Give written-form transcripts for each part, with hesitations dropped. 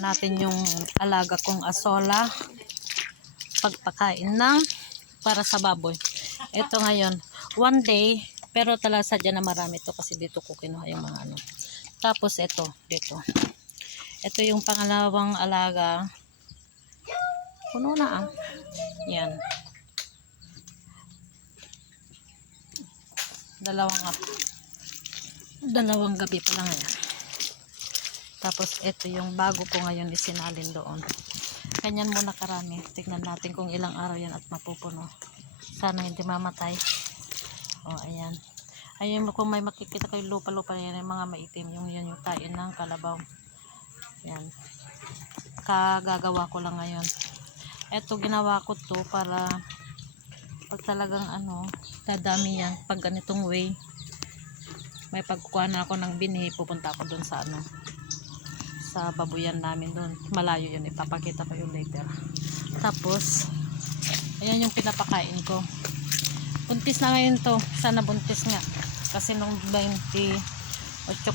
natin yung alaga kong asola, pagpakain ng para sa baboy. Ito ngayon, one day, pero talaga sadya na marami to kasi dito ko kinuha yung mga ano. Tapos ito, dito. Ito yung pangalawang alaga. Puno na ah. Yan. Dalawang gabi pa lang yan. Tapos ito yung bago ko ngayon isinalin doon. Ganyan muna karami. Tignan natin kung ilang araw yan at mapupuno. Sana hindi mamatay. O ayan. Ayun, kung may makikita kayo lupa-lupa yan, yung mga maitim. Yan yung tain ng kalabaw. Yan. Kagagawa ko lang ngayon. Ito ginawa ko to para pag talagang ano, dadami yan. Pag ganitong way, may pagkukuha na ako ng binhi, pupunta ako dun sa ano, sa babuyan namin doon. Malayo yun, ipapakita ko yung later. Tapos ayan yung pinapakain ko. Buntis na ngayon to, sana buntis nga kasi nung 28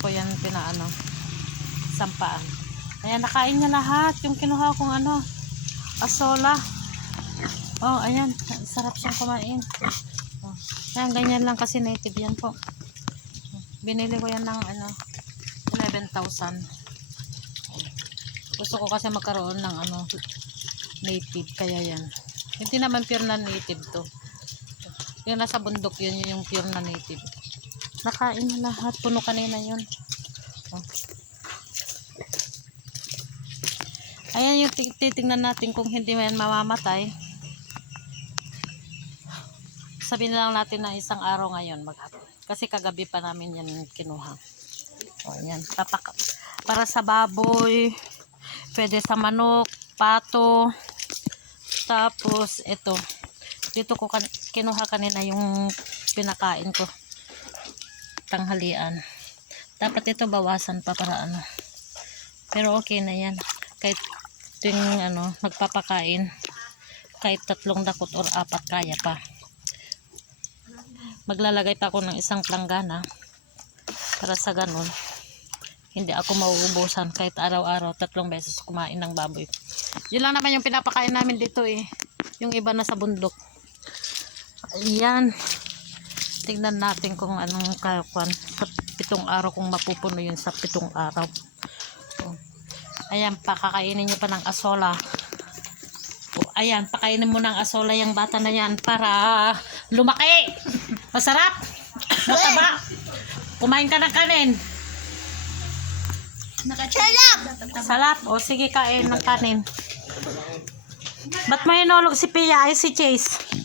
ko yan pinaano, sampaan. Ayan, nakain niya lahat yung kinuha kong ano, asola. Oh ayan, sarap siyang kumain. Oh, ayan, ganyan lang kasi native yan po. Binili ko yan ng ano, 11,000. Gusto ko kasi magkaroon ng ano, native, kaya yan. Hindi naman pure na native to. Yung nasa bundok yun, yung pure na native. Nakain na lahat, puno kanina yun. Oh. Ayan yung titingnan natin kung hindi man mamamatay. Sabihin na lang natin na isang araw ngayon maghapon. Kasi kagabi pa namin yan kinuha. O yan, para sa baboy, pwede sa manok, pato. Tapos ito, dito ko kinuha kanina yung pinakain ko tanghalian. Dapat ito bawasan pa para ano, pero okay na yan. Kahit yung ano, magpapakain kahit 3 dakot or 4 kaya pa. Maglalagay pa ako ng isang planggana para sa ganun hindi ako mauubusan kahit araw-araw 3 beses kumain ng baboy. Yun lang naman yung pinapakain namin dito eh. Yung iba na sa bundok. Ayan. Tingnan natin kung anong kakuan sa 7 araw, kung mapupuno yun sa 7 araw. So, ayan, pakakainin nyo pa ng asola. O, ayan, pakainin mo ng asola yung bata na yan para lumaki. Masarap. Mataba. Kumain ka ng kanin. Salap. O sige, kain ng kanin. Ba't mo hinulog si Pia ay si Chase?